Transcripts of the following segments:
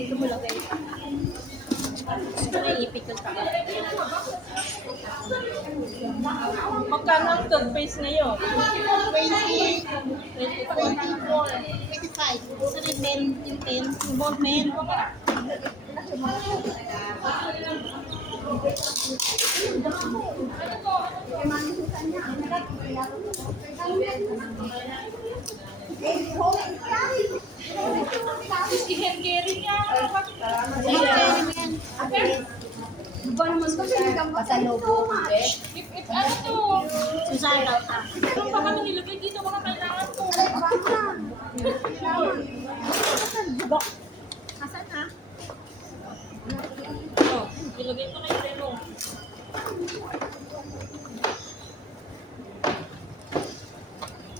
Dito mo lang kayo. Gusto na ipit yung taka. Magkano ang toothpaste ngayon? 20, 24, 25. Gusto na yung 10, yung ball pen. Si Henry nga. Diba naman ko sinigang pasalubong? If ano to? Susana daw ka. Ano pa kami nilagay dito mga kailangan ko? Asan na? Oh, ilagay ko kay Reno.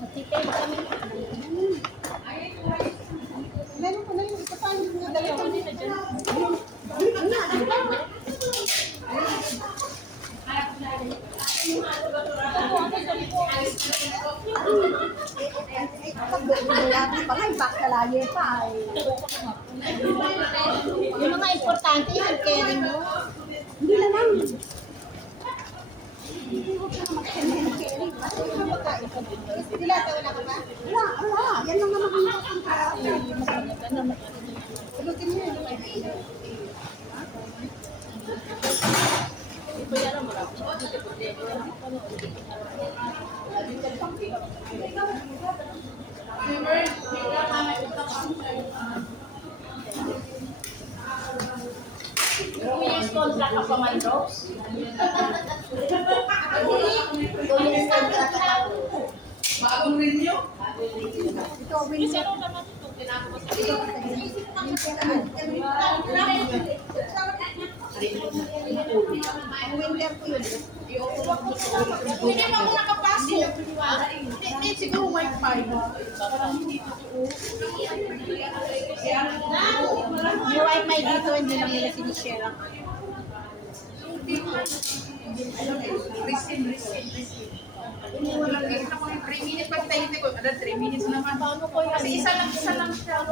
Matitay kami. Meron ko na yung isa pa. Yung Dali ako din na dyan. Yung mga importante, yung caring mo. Hindi na lang. Dilata wala ka ba? Wala. Yan lang naman ang Sagutin mo yun. Years contract ka pa man, Rose? 2 years contract ka. Bagong renew? Ito, Kasi ano naman ito? ang winter ko yun. Hindi pa ako nakapasok. Hindi, siguro wifi. Yung wifi dito, hindi lang nila sinishare ang Receive. Walang kita ko yung 3 minutes. Pag tayo ko, ada 3 minutes naman. Kasi isa lang siya.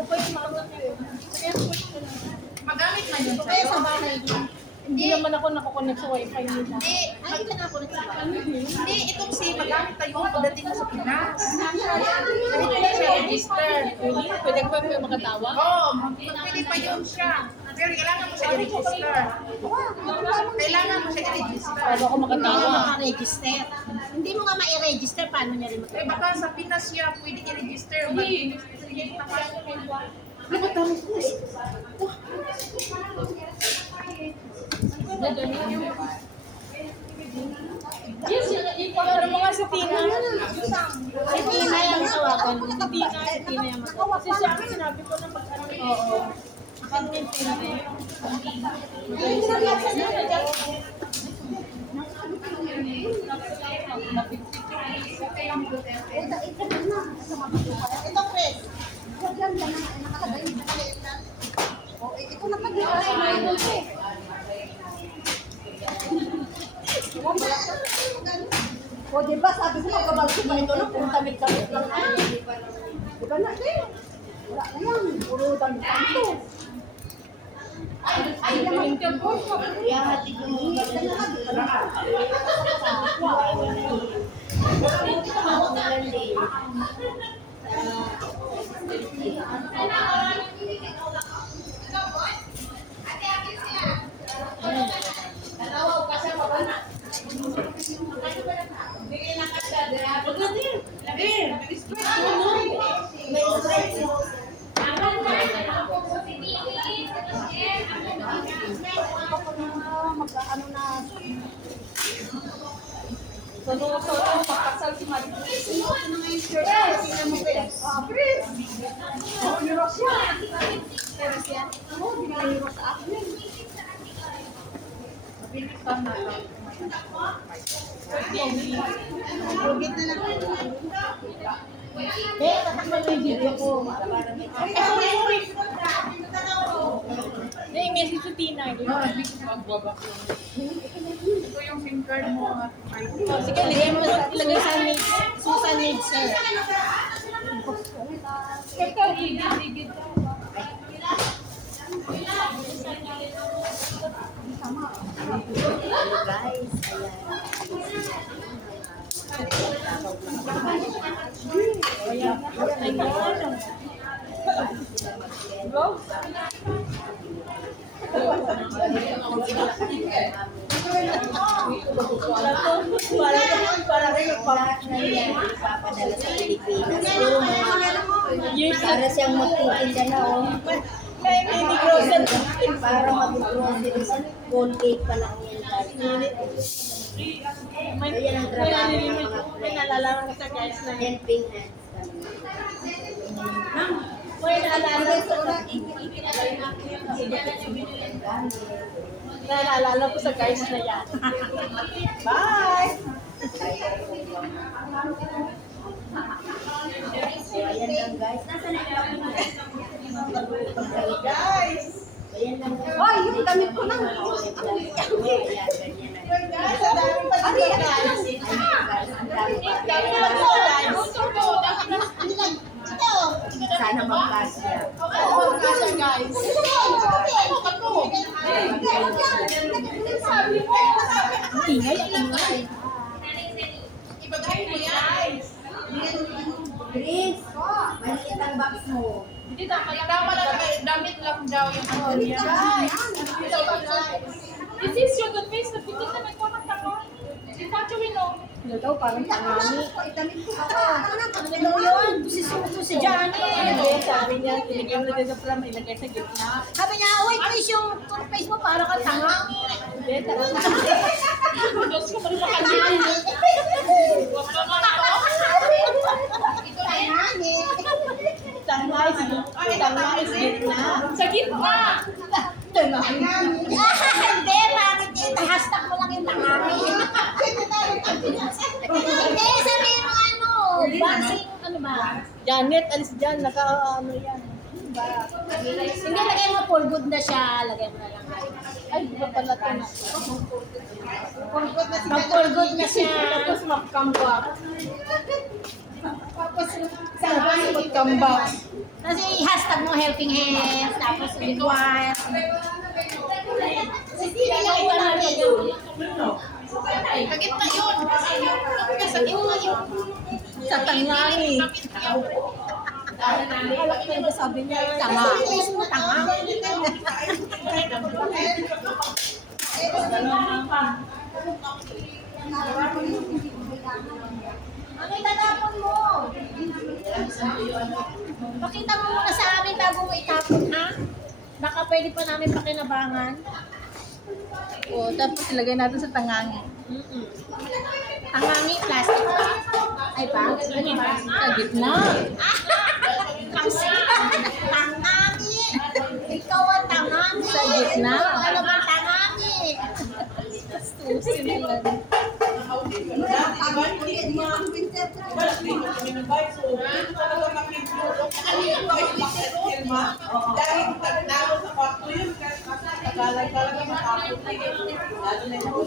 Magamit na yun kaya sa'yo. sa bahay din. Hindi naman ako nakukonect sa wifi nila. Hindi, Ay, ito na ako nagsasabi. hindi, itong si magamit tayo pagdating mo sa Pinas. Ito na siya register. Really? Pwede ko ba may makatawag? Oo, magpili pa yun siya. Pero kailangan mo siya i-register. Kailangan mo siya i-register. Paano ako Hindi ka makatawag? makaregister. Hindi mo nga ma-register, paano niya rin Eh magkakaroon? baka sa Pinas siya pwede i-register. Hindi. Ano ba dami ko? Yes, yung para mga sa Tina. Si Tina yung tawagan. Tina yung Kasi siya ang sinabi ko na mag-ano. Oo. Ang intindi. Ito, Chris. Ito na pag O, diba, sabi ko, magkabal ko pa ito, no? Kung tamit-tamit lang. Diba na, eh? Wala na yan. Puro damit-damit to. Ay, naman. Kaya hatid yung Mag-ano na. Sono, pakasal si Maricruz. Chris! Oh, ni Rosia. Oh, dinahiro sa akin. Mabilisan na lang. Rugit na lang. Eh, tatakpan mo yung video ko. May message si Tina. Magbabak lang. Ito yung SIM card mo at Oh, sige, ilagay mo. Ilagay sa needs. Susan needs, sir. Ito, ligid. Gloves? Para rin Lahat na yan, ipapadala sa Pilipinas. Puro mga years para siyang magtitinda na may mini grocery. para mag-groceries. Gold cake pa lang yan. May Ayan ang trabaho ng mga may nalalaman ko sa guys na yun. helping hands. May naalala ko naalala ko sa guys na yan. Bye! So, ayan lang guys. Nasaan na yung Guys! Ayan lang guys. Hoy, yung damit ko lang. Ayan, ganyan na. Guys, ang dami pa dito guys. Ang dami pa. Dami pa dito guys. Sana magkasya. Oo, kasi guys. Ang ingay, ang ingay. Ibagay mo yan. Chris, maliit ang box mo. Hindi dapat damit lang daw yung ano niya. This is your good face. Napitin na may kontak ako. Si Pacho Wino. Ano daw, parang tangami. Ano yun? Si Johnny. Sabi niya, tinigyan mo na din sa pram, ilagay sa gitna. Sabi niya, wait, Chris, yung toothpaste mo para ka tangangi. Hindi, tara na. Diyos ko, marunong ka na. Huwag ka nga ako. Tangangi. Tangais gitna. Sa gitna. Tangangi. Hindi, bakit yun? Hashtag mo lang yung tangangi. Hindi, sabihin mo ano, boxing, ano ba? Janet, alis dyan. Naka-ano yan. Hindi, lagay mo for good na siya. Lagay mo na lang. Ay, iba pala ito na. For good na siya. Tapos makambak. Sabi, Magkambak. kasi hashtag mo helping hands, tapos reward. Ilagay mo lang yun. Sa gitna yun. Sa gitna yun. Sa tangangi. Alak na ba sabi niya? Tama. Tama. Ano itatapon mo? Pakita mo muna sa amin bago mo itapon, ha? Baka pwede pa namin pakinabangan. O, tapos ilagay natin sa tangangi. Tangangi, plastic ba? Ay ba? Sa gitna. Tangangi! Ikaw ang tangangi! Sa gitna. Ano ba tangangi? Susi nila.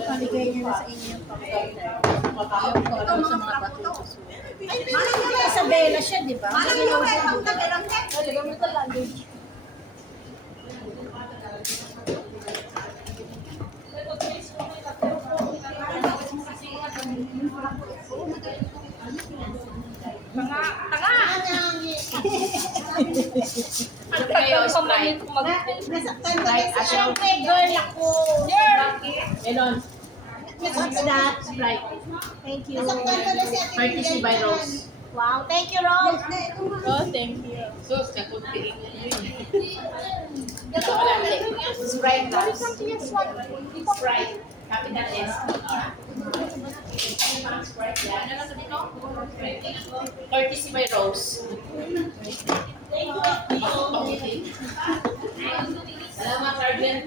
Paligay niya na sa inyo. Sa mga bato. Ay, Isabela siya, di ba? Lagyan mo sa landing. Tangangi! Ano kayo, Sprite? Nasaktan ka din sa syempre, girl ako. Melon. What's that? Sprite. Thank you. Nasaktan ka din sa Courtesy by Rose. Wow, thank you, Rose. Oh, thank you. Sus, kakunti mo yun. Ito wala Sprite lang. Sprite. Capital S. Sprite yan. Ano sabi ko? Courtesy by Rose. Okay. Salamat, Sergeant.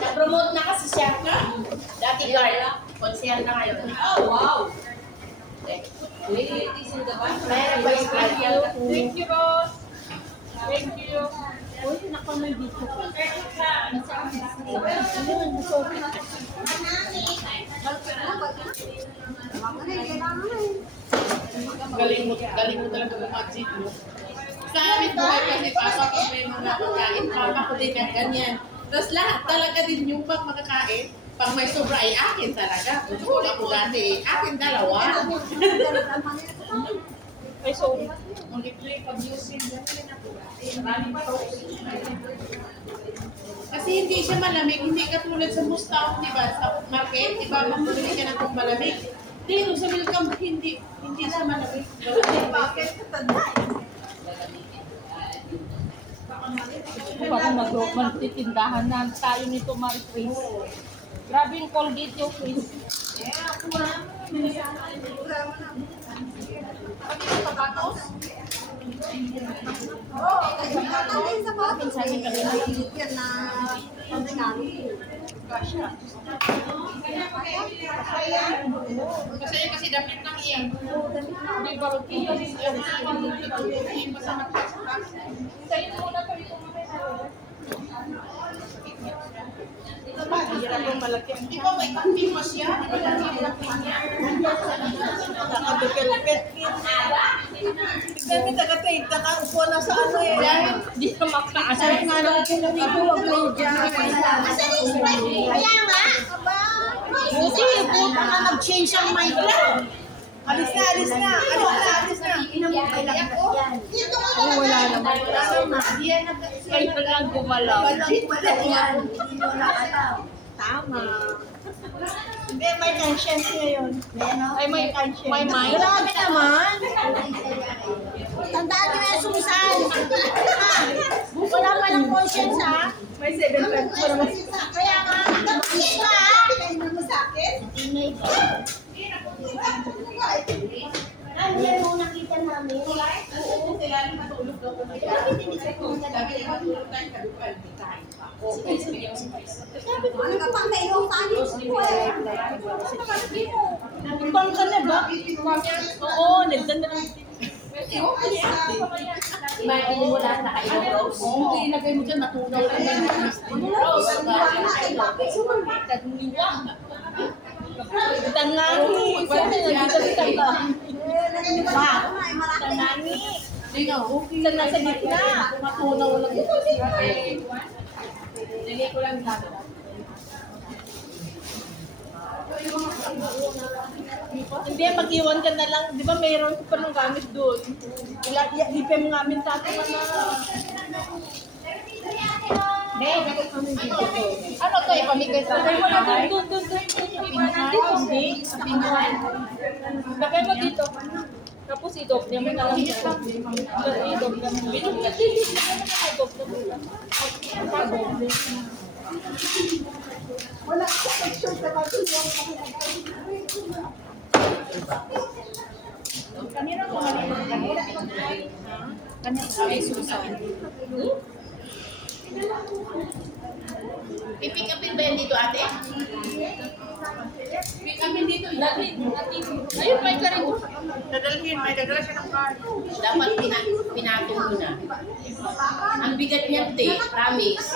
Na-promote na kasi siya. Dati guard. Konsehal na ngayon. Oh, wow! Mayroon ba yung Sprite yan? Thank you, Rose. Thank you. Uy, nakamay dito. Galing mo talaga mag-magic, no? Sa amin buhay kasi papa ko may mga pagkain, papa ko din ang ganyan. Tapos lahat talaga din yung pag makakain, pag may sobra ay akin talaga. Kung ako dati, akin dalawa. Ay, sorry. Multiply pa Kasi hindi siya malamig, hindi katulad sa Mustaw, di ba? Sa market, di ba? Magbili ka ng kung malamig. Dito sa Milcam, hindi siya malamig. Bakit? Tanda eh. Kung ako magtitindahan na tayo nito, Marie Chris. Grabe yung Colgate yung Chris. Tatangin sa mga pinsan niya kami nailit yan na pagkakali. Kasi dapat nang iyan. Di ba rin iyo? Sa'yo muna pa ito Di ba may camping pa siya? Di ba camping niya? Nakadukil-pet kin. Tignan mo, taga-take, nakaupo na sa ano eh. Dahil di na makaasal nga nung Dito, wag kayo dyan. Asan yung Sprite? Kaya nga. Buti, puta na nag-change ang mind ko. Alis na, alis na. Alis na. Dito ka kung wala naman. Ay, talagang gumalaw. Tama. Hindi, may conscience ngayon. Ay, may mind. Grabe naman. Tandaan nyo yung sumisan. Wala pa ng conscience, ha? May 7 pesos pa naman. Kaya nga, nag-kiss ka, ha? Pinainan mo sa akin? Nandiyan mo nakita namin. Ano ka pang nainom tayo? Ibang ka na ba? Oo, nagdanda na. Oo, ilagay mo dyan, matunaw ka na. Tangani. Tangani. Hindi nga, okay. Isa nasa gitna. Matunaw lang ito. Dili ko lang dito. Hindi, mag-iwan ka na lang. Di ba mayroon pa ng gamit doon? Ipem nga amin sa atin na. Ano to? Ipamigay sa akin? Wala doon. Hindi. Lagay mo dito. Tapos i-dog niya mo na lang dito. I-dog niya mo. Wala ka section sa bago. Ay, Susan. Pipick upin ba yan dito, ate? Pick upin dito. Ayun, may ka rin. Dadalhin, may dadala siya ng car. Dapat pinatong mo na. Ang bigat niya, te, promise.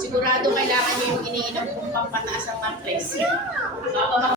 Sigurado kailangan niyo yung iniinom kung pampataas ang mattress.